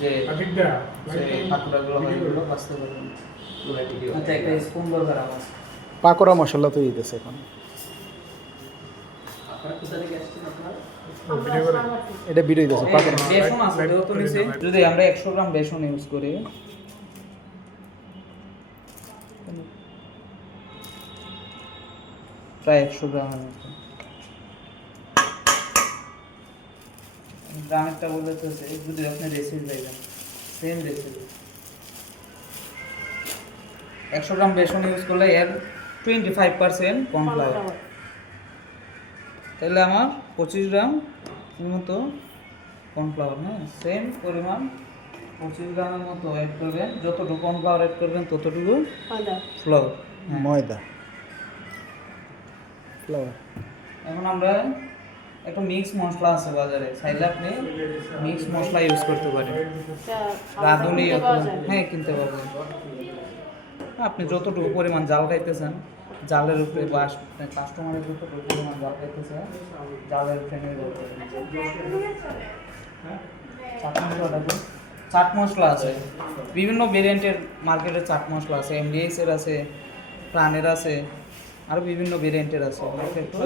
যে পাকুড়াগুলো হয় এগুলো বাঁচতে পারবেন। আচ্ছা, একটা স্পুন দরকার আমার। পাকোড়া মশলা তো দিতেছে এখন। আপনারা কোথা থেকে আসছেন আপনারা? এটা ভিডিও দিতেছে পাকোড়া। বেসন আছে যেহেতু নিচে, যদি আমরা 100 গ্রাম বেসন ইউজ করি, প্রায় 100 গ্রামের মতো। গ্রামেরটা বলতেছে যদি আপনি রেসিপি পাইবেন, সেম রেসিপি। 100 গ্রাম বেসন ইউজ করলে এর 25% কর্নফ্লাওয়ার, তাহলে আমার 25 গ্রাম মতো কর্নফ্লাওয়ার, হ্যাঁ সেম পরিমাণ 25 গ্রামের মতো অ্যাড করবেন। যতটুকু কর্নফ্লাওয়ার অ্যাড করবেন ততটুকু ফ্লাওয়ার, ময়দা ফ্লাওয়ার। এখন আমরা একটা মিক্স মশলা আছে বাজারে, চাইলে আপনি মিক্স মশলা ইউজ করতে পারেন, রাঁধুনি হ্যাঁ কিনতে পারবেন। আপনি যতটুকু পরিমাণ জাল খাইতেছেন জালের উপরে, বা কাস্টমারের যতটুকু পরিমাণ জাল খাইতেছে জালের উপরে নির্ভর করে। চাট মশলা আছে বিভিন্ন ভেরিয়েন্টের, মার্কেটে চাট মশলা আছে, এমডিএক্সের আছে, প্রাণের আছে, আরও বিভিন্ন ভেরিয়েন্টের আছে। একটু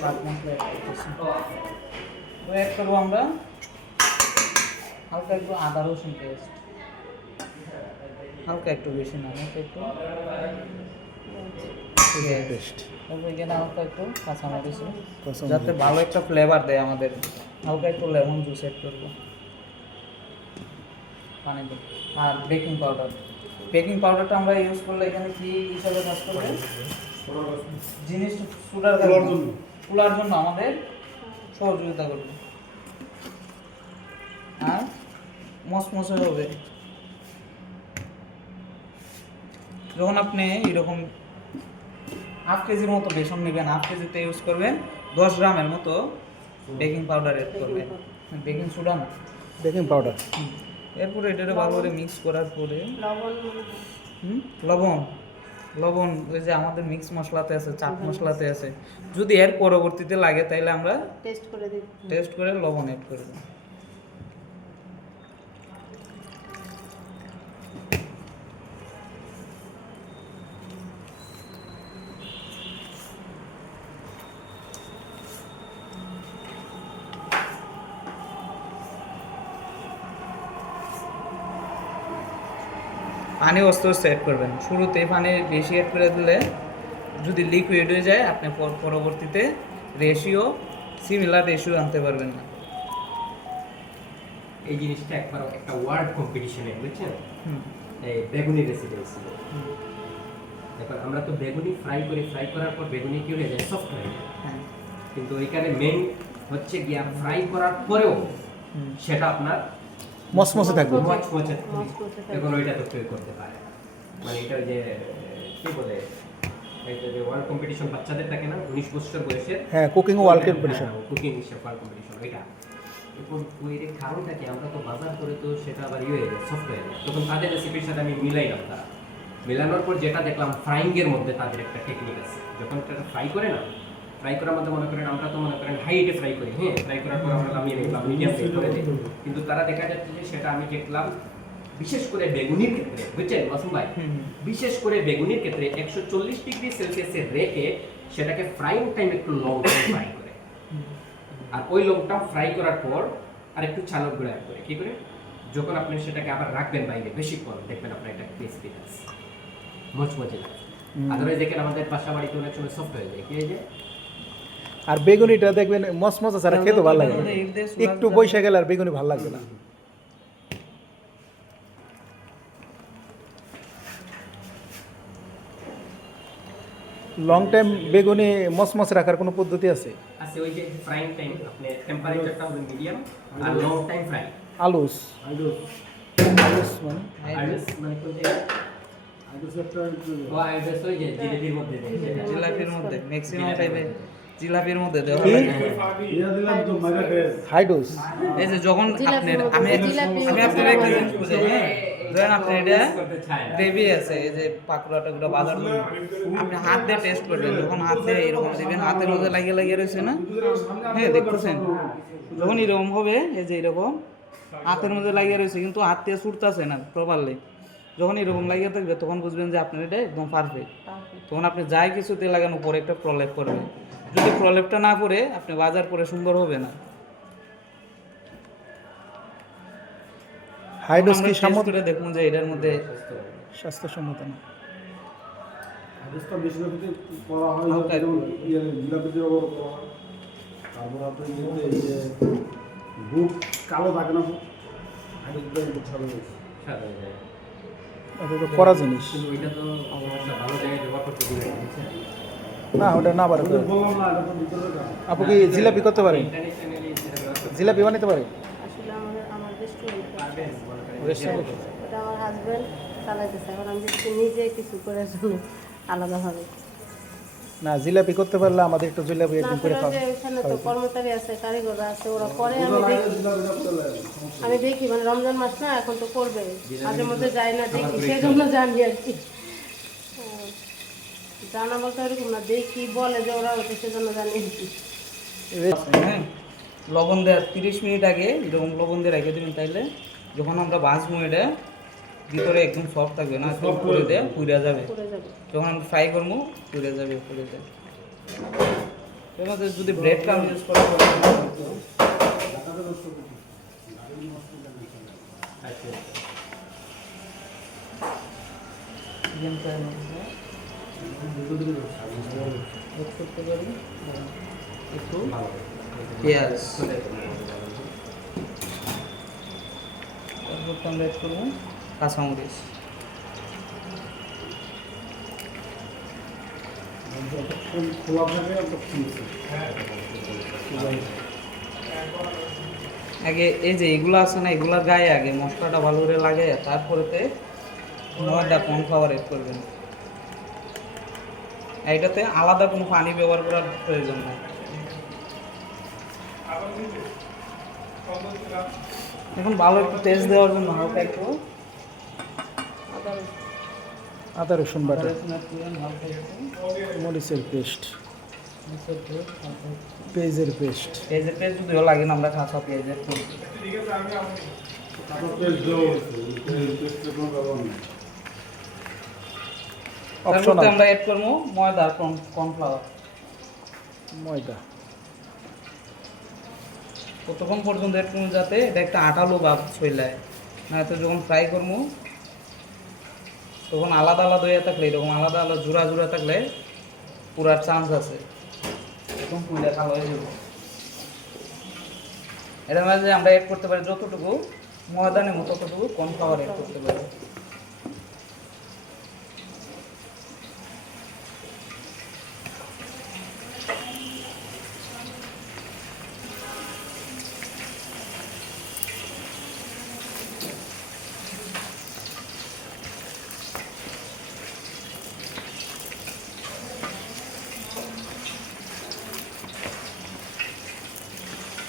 চাট মশলা অ্যাড করবো আমরা, হালকা একটু আদা রসুন পেস্ট, হালকা একটু বেশি না, হালকা একটু পেস্ট, এখানে হালকা একটু কাঁচামরিচ, যাতে ভালো একটা ফ্লেভার দেয় আমাদের। হালকা একটু লেমন জুস অ্যাড করবো, পানি দেবো, আর বেকিং পাউডার। বেকিং পাউডারটা আমরা ইউজ করলে এখানে কি হিসাবে কাজ করবে, জিনিস ফুলার জন্য আমাদের সহযোগিতা করবে, আর মসমসে হবে। যখন আপনি এরকম 8 কেজির মতো বেসন নেবেন, 8 কেজিতে ইউজ করবেন 10 গ্রামের মতো বেকিং পাউডার অ্যাড করবেন, বেকিং সোডা না, বেকিং পাউডার। এরপরে এটাকে ভালো করে মিক্স করার পরে লবণ, লবণ ওই যে আমাদের মিক্স মশলাতে আছে, চাট মশলাতে আছে, যদি এর পরবর্তীতে লাগে তাহলে আমরা টেস্ট করে লবণ অ্যাড করব। পানি আস্তে আস্তে অ্যাড করবেন, শুরুতে পানি বেশি অ্যাড করে দিলে যদি লিকুইড হয়ে যায় আপনি পরবর্তীতে সিমিলার রেশিও আনতে পারবেন না। এই জিনিসটা একবার একটা ওয়ার্ল্ড কম্পিটিশনে বুঝছেন, এই বেগুনি রেসিপি ছিল। এখন আমরা তো বেগুনি ফ্রাই করার পর বেগুনি কি হয়ে যায়, সফট হয়ে যায়, কিন্তু ওইখানে মেইন হচ্ছে গিয়া ফ্রাই করার পরেও সেটা আপনার মসমসে থাকবে, মচমচে এখন ওইটা তো কেউ করতে পারে। মানে এটা যে কি বলে, এটা যে ওয়ার্ল্ড কম্পিটিশন বাচ্চাদের থাকে না 19 বছর বয়সে, হ্যাঁ cooking world competition, cooking world competition ওইটা। এখন ওই কারণটা কি, আমরা তো বাজার করে তো সেটা আবার ইয়ে হয়ে যায়, সফট হয়ে যায়, তখন তাদের রেসিপির সাথে আমি মিলাইলাম। তারা মেলানোর পর যেটা দেখলাম, ফ্রাইংয়ের মধ্যে তাদের একটা টেকনিক আছে। যখন এটা ফ্রাই করে না, ফ্রাই করার মধ্যে মনে করেন আমরা তো মনে করেন হাই হিটে ফ্রাই করি, হ্যাঁ ফ্রাই করার পর আমরা নামিয়ে নিলাম, মিডিয়াম হিট করে দিই, কিন্তু তারা দেখা যাচ্ছে যে সেটা আমি দেখলাম বিশেষ করে বেগুনির ক্ষেত্রে, বুঝছেন মাসুম ভাই, বিশেষ করে বেগুনির ক্ষেত্রে 140 ডিগ্রি সেলসিয়াসে রেখে সেটাকে ফ্রাইং টাইম একটু লং টাইম ফ্রাই করে, আর ওই লং টাইম ফ্রাই করার পর আর একটু চালক গুঁড়া অ্যাড করে, কি করে যখন আপনি সেটাকে আবার রাখবেন বাইরে বেশিক্ষণ, দেখবেন আপনার একটা ক্রিসপি আছে, মচমচে লাগছে। আদারওয়াইজ দেখেন আমাদের বাসা বাড়িতে অনেক সময় সফট হয়ে যায়, কি হয়ে যায়। আর বেগুনিটা দেখবেন মসমসে ছাড়া খেতে ভালো লাগে, একটু বইসা গেলে আর বেগুনি ভালো লাগবে না। লং টাইম বেগুনি মসমসে রাখার কোনো পদ্ধতি আছে? আছে, ওই যে ফ্রাইং টাইম আপনি টেম্পারেচারটা হবে মিডিয়াম, আর লং টাইম ফ্রাই। আলুস মানে কোন যে ওই যে জিলেবির মধ্যে দেয়, জিলাপির মধ্যে ম্যাক্সিমাম টাইপে জিলাপির মধ্যে দেওয়া কি? হয়। হাইডোস। এই যে যখন আপনি আমি আপনার একটা জিনিস বুঝাই, হ্যাঁ ধরেন আপনি এটা গ্রেভি আছে, এই যে পাকুড়া টাকুড়া বাজার জন্য আপনি হাত দিয়ে টেস্ট করবেন, যখন হাত দিয়ে এরকম দিবেন, হাতের মধ্যে লাগিয়ে লাগিয়ে রয়েছে না, হ্যাঁ দেখতেছেন, যখন এরকম হবে এই যে এরকম হাতের মধ্যে লাগিয়ে রয়েছে কিন্তু হাত দিয়ে ছুটতেছে না প্রপারলি। যখন এরকম লাগিয়ে থাকবে তখন বুঝবেন যে আপনার এটা একদম পারফেক্ট। তখন আপনি যাই কিছুতে লাগানো পরে একটা প্রলেপ করবেন। যদি প্রলেপটা না করে আপনি বাজার করে সুন্দর হবে না। হাই ডোজ আমরা কি test সম্মত? করে দেখুন যে এটার মধ্যে স্বাস্থ্যসম্মত না। আদেশটা বেশিরভাগ করা হয় হালকা যেমন একটু। জিলাপির ব্যবহার করা হয়। তারপর আপনার এই যে বুট কালো থাকে না, আদেশটা একটু ছাড়া হয়েছে। সাদা হয়ে যায়। এটা তো করা জিনিস কিন্তু ওইটা তো সমস্যা, ভালো জায়গায় ব্যবহার করতে দিবে না, বুঝছেন? না, ওটা না পারে। ওই যে বললাম না, এটা তো ভিতরের কাজ। আপু কি জিলাপি করতে পারেন? ইন্টারন্যাশনালি সেটা ব্যবহার করতে জিলাপি বানাতে পারেন? আসলে আমার রেস্টুরেন্ট পারবেন, মনে করেন রেস্টুরেন্ট? ওটা আমার হাজব্যান্ড চালাইতেছে, এখন আমি যদি নিজে কিছু করার জন্য আলাদাভাবে না, জিলাপি করতে পারলে আমাদের একটু জিলাপি না একদিন করে করে খাও। যে ওইখানে তো কর্মচারী আছে, কারিগর আছে, ওরা করে, আমি ওগুলো দেখি। আগে জিলাপিটা করে লাগে, সমস্যা আমি দেখি মানে রমজান মাস না, এখন তো করবে, মাঝে মধ্যে যাই না দেখি, সেই জন্য জানি আর কি। জানা বলতে ওরকম না, দেখি বলে যে ওরা ওটা, সেজন্য জানি আর কি। হ্যাঁ, লবণ দেওয়ার 30 মিনিট আগে এরকম লবণ দিয়ে রেখে দেবেন, তাইলে যখন আমরা ভাজবো এটা ভিতরে একদম সফট থাকবে না, একদম পুড়ে দেয় পুড়ে যাবে। করে যাবে। যখন আমরা ফ্রাই করবো পুড়ে যাবে, পুড়ে যাবে। এর মধ্যে যদি ব্রেড ক্রাম্ব ইউজ করা হয় করতে পারি একটু পেঁয়াজ, তারপর আমরা অ্যাড করবো কাঁচামরিচ। যতক্ষণ খোলা থাকে ততক্ষণ আগে এই যে এগুলো আছে না, এগুলোর গায়ে আগে মশলাটা ভালো করে লাগে, তারপরেতে ময়দা কর্নফ্লাওয়ার এড করবেন। এইটাতে আলাদা কোনো পানি ব্যবহার করার প্রয়োজন নেই। এখন ভালো একটু টেস্ট দেওয়ার জন্য হালকা একটু আবার আদা রসুন বাটা, রসুন add করবেন, হালকা একটু মরিচের পেস্ট, মরিচের paste, হালকা একটু। পেঁয়াজের পেস্ট। পেঁয়াজের পেস্ট যদিও লাগে না, আমরা কাঁচা পেঁয়াজ add করি। তারপর পেস্ট দেওয়া হয়েছে, পেস্টের কোনো ব্যবহার নেই। তারপরে অপশনাল আমরা অ্যাড করবো ময়দা কর্নফ্লাওয়ার। ময়দা। ততক্ষণ পর্যন্ত অ্যাড করবো যাতে এটা একটা আঠালো ভাব ছইলায়, না তো যখন ফ্রাই করবো তখন আলাদা আলাদা হয়ে থাকলে, এরকম আলাদা আলাদা জোড়া জোড়া থাকলে পুরার চান্স আছে, এরকম পুইলা কালো হয়ে যাবে। এটার মাঝে আমরা অ্যাড করতে পারি যতটুকু ময়দা নেবো ততটুকু কর্নফ্লাওয়ার অ্যাড করতে পারি।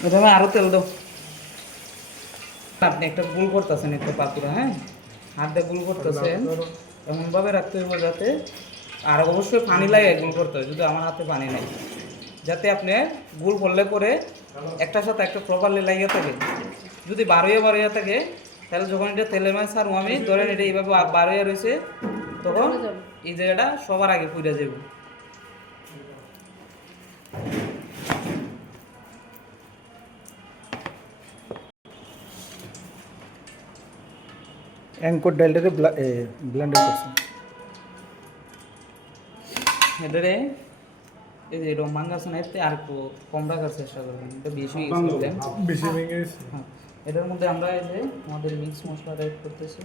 এভাবে আরো তেল দাও। আপনি একটা গুল করতেছেন একটা পাতুরা, হ্যাঁ, হাত দিয়ে গুল করতেছেন, এমনভাবে রাখতে হবে যাতে, আর অবশ্যই পানি লাগে গুল করতে হবে, যদি আমার হাতে পানি নেই, যাতে আপনি গুল করলে পরে একটার সাথে একটা প্রপারলি লাগিয়ে থাকে। যদি বারোয়া থাকে তাহলে যখন এটা তেলে মাছ ছাড়বো আমি, ধরেন এটা এইভাবে বারোয়া রয়েছে, তখন এই জায়গাটা সবার আগে পুড়ে যাবে। অ্যাঙ্কর ডালটাকে ব্লেন্ডার করছেন। এটারে এই যে এরকম মাঙ্গাস না, এতে আর একটু কম রাখার চেষ্টা করবেন, এটা বেশি গেছিলেন। বেশি ভেঙে গেছে। হ্যাঁ, এটার মধ্যে আমরা এই যে আমাদের মিক্স মশলা অ্যাড করতেছি।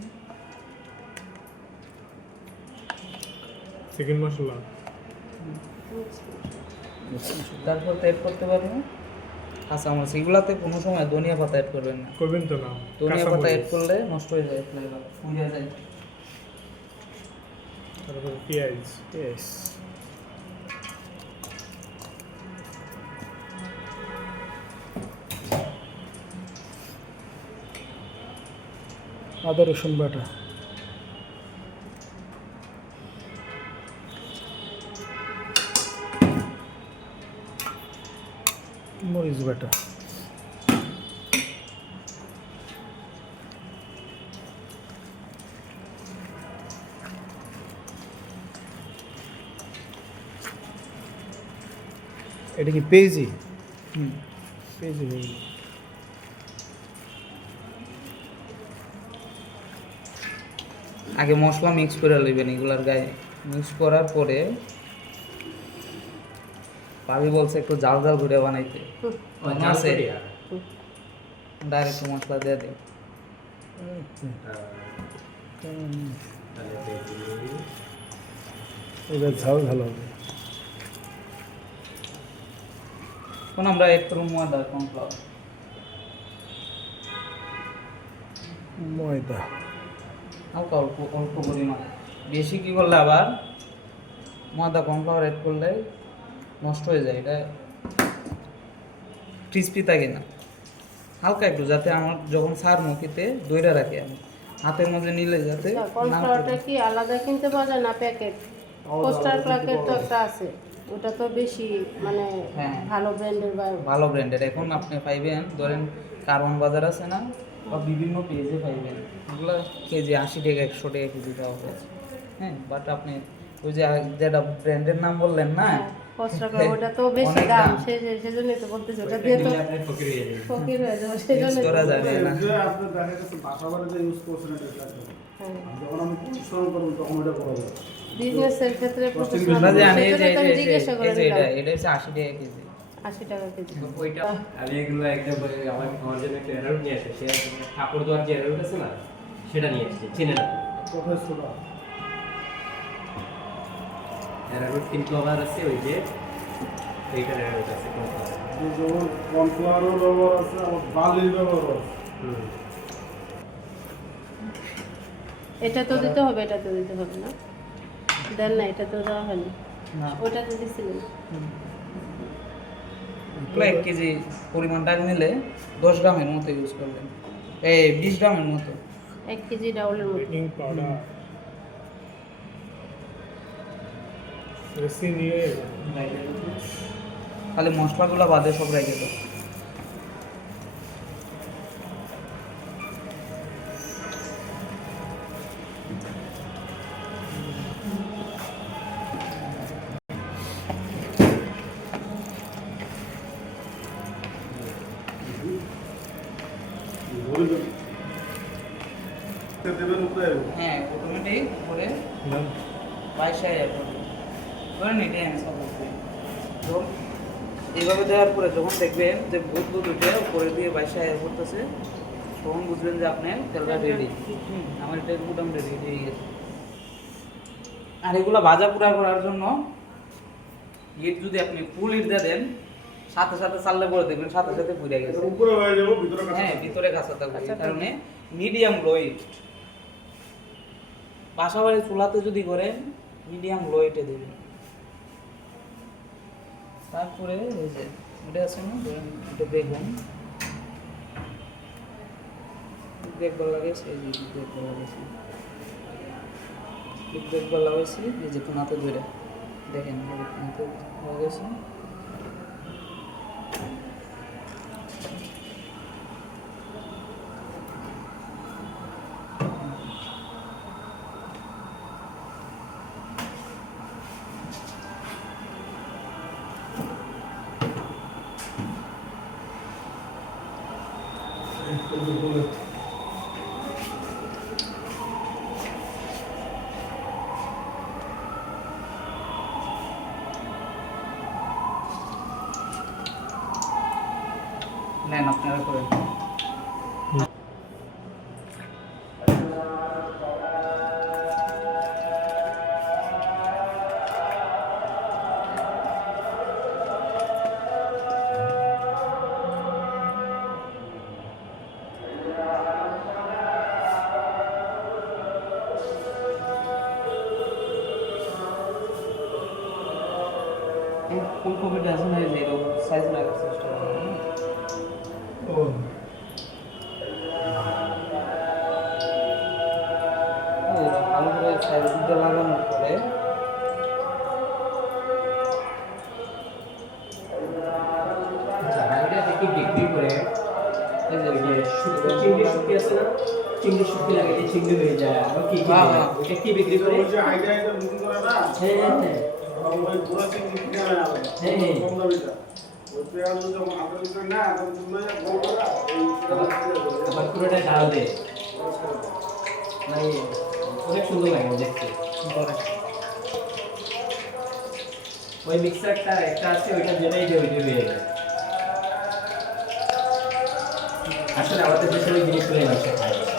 চিকেন মশলা, তারপর অ্যাড করতে পারবো কাঁচামরিচ। এগুলাতে কোনো সময় ধনিয়া পাতা অ্যাড করবেন না, করবেন তো না? ধনিয়া পাতা অ্যাড করলে নষ্ট হয়ে যায়, ফ্লেভার পুড়িয়ে যায়। তারপর পেঁয়াজ, Yes. আদা রসুন বাটা, মরিচ বাটা, এটা কি পেজি? হুম পেজি হয়ে গেল। আগে মশলা মিক্স করে নেবেন এগুলার গায়ে, মিক্স করার পরে ভাবি বলছে একটু জাল জাল করে বানাইতে, আছে ডাইরেক্ট মশলা দিয়ে দেয়। এবার ঝাল ভালো হবে। এখন আমরা এড করব ময়দা কর্নফ্লাওয়ার। ময়দা হালকা অল্প অল্প পরিমাণ, বেশি কি করলে আবার ময়দা কর্নফ্লাওয়ার এড করলে নষ্ট হয়ে যায়, এটা ক্রিস্পি থাকে না। হালকা একটু, যাতে আমার যখন সার মুখিতে দইটা রাখি আমি হাতের মধ্যে নিলে যাতে না কর্নফ্লাওয়ারটা কি আলাদা কিনতে পাওয়া যায় না প্যাকেট? পোস্টার প্যাকেট তো একটা আছে, ওটা তো বেশি মানে হ্যাঁ। ভালো ব্র্যান্ডের বা ভালো ব্র্যান্ডের। এখন আপনি পাইবেন ধরেন কারণ বাজার আছে না, বা বিভিন্ন পেজে পাইবেন এগুলো কেজি 80 টাকা 100 টাকা কেজি দেওয়া হয়েছে। হ্যাঁ, বাট আপনি ওই যে যেটা ব্র্যান্ডের নাম বললেন না, পোস্টার প্যাকেট ওটা তো বেশি অনেক দাম, দাম। সেজন্যই তো বলতেছি ওটা দিয়ে তো আপনি ফকির হয়ে যাবেন। ফকির হয়ে যাবে, Use সেজন্যই করা তো। যাবে না। যে আপনি দেখা গেছে বাসাবাড়িতে ইউজ করছেন এটা লাগবে। হ্যাঁ। যখন আমি পরিশ্রম করবো তখন ওটা করা যাবে। বিজনেসের ক্ষেত্রে প্রফেশনাল আমরা জানি যে সেজন্য তো আমি জিজ্ঞাসা করে এটা নিলাম। এটা হচ্ছে 80 টাকা কেজি। 80 টাকা কেজি। ওইটা আমি এগুলো একদম আমার জন্য একটা এরারুট নিয়ে আসে, সে কাপড় ধোয়ার যে এরারুট আছে না, সেটা নিয়ে এসেছে, চিনে না। কোথায় ছোড়া? এরারুট কিন্তু আবার আছে ওই যে এইটার এরারুট আছে কোনটা। যেমন কর্নফ্লাওয়ারও ব্যবহার আছে, আবার বালির ব্যবহার আছে। এটা তো দিতে হবে, এটা তো দিতে হবে না? দেন না, এটা তো দেওয়া হয়নি। না, ওটা তো দিছিলেন। এগুলো 1 কেজি পরিমাণ ডাল নিলে 10 গ্রামের মতো ইউজ করবেন, এই 20 গ্রামের মতো। 1 কেজি ডাউলের মতো। বেকিং পাউডার খালি মশলাগুলো বাদে সব রেখে দাও। ধরে দেবেন। দেবেন উপরে। হ্যাঁ, অটোমেটিক উপরে 22,000 পড়বে। ধরেন এটাই আমি সব বলছি। তো এইভাবে দেওয়ার পরে যখন দেখবেন যে বুদ উঠে উপরে দিয়ে 22,000 পড়তেছে, তখন বুঝবেন যে আপনার তেলটা রেডি। আমার এটা মোটামুটি রেডি হয়ে গেছে। আর এগুলো ভাজা পোড়া করার জন্য ইট যদি আপনি ফুল ইট দিয়ে দেন, সাথে সাথে চাললে পরে দেখবেন সাথে সাথে পুড়ে গেছে। উপরে হয়ে যাবো, ভিতরে কাঁচা হ্যাঁ, থাকবে। ভিতরে কাঁচা থাকবে। এই কারণে মিডিয়াম লো হিট, বাসাবাড়ি চুলাতে যদি করেন মিডিয়াম লো হিটে দেবেন। তারপরে এই যে এটা আছে না, ধরেন এটা বেগুন দেখবার লাগাইছে, এই যে দেখবার লাগাইছে, দেখবার লাগাইছি, এই যে কোনাতে ধরে দেখেন এই যে কোনাতে লাগাইছে। নেন আপনারা করেন। এই ফুলকপিটা আছে না, এই যে এরকম সাইজ রাখার চেষ্টা করবেন। ভালো করে সাইজ দিতে লাগানোর পরে আচ্ছা, এটা একটু বিক্রি করে এই যে ওই যে চিংড়ি শুকি আছে না, চিংড়ি চিংড়ি শুকি লাগে যে চিংড়ি হয়ে যায় আবার কি কি হ্যাঁ, করে? হ্যাঁ। ওইটা কি বিক্রি করে? ওই যে আইডিয়া বিক্রি করে না, হ্যাঁ হ্যাঁ হ্যাঁ ওই পুরো চিংড়ি কিনে আনে আলাদা। হ্যাঁ, হ্যাঁ। কম দামিটা। ওই পেঁয়াজ যখন হাতের ভিতরে না, তখন তুমি গোল করে এই পেঁয়াজটা দিয়ে দেবে। আবার পুরোটা ডাল দে মানে অনেক সুন্দর লাগে দেখতে ওই মিক্সারটা একটা আছে ওইটা যেটাই দিয়ে ওইটা হয়ে যায় আসলে আমাদের দেশের ওই জিনিসগুলোই মানুষ খায়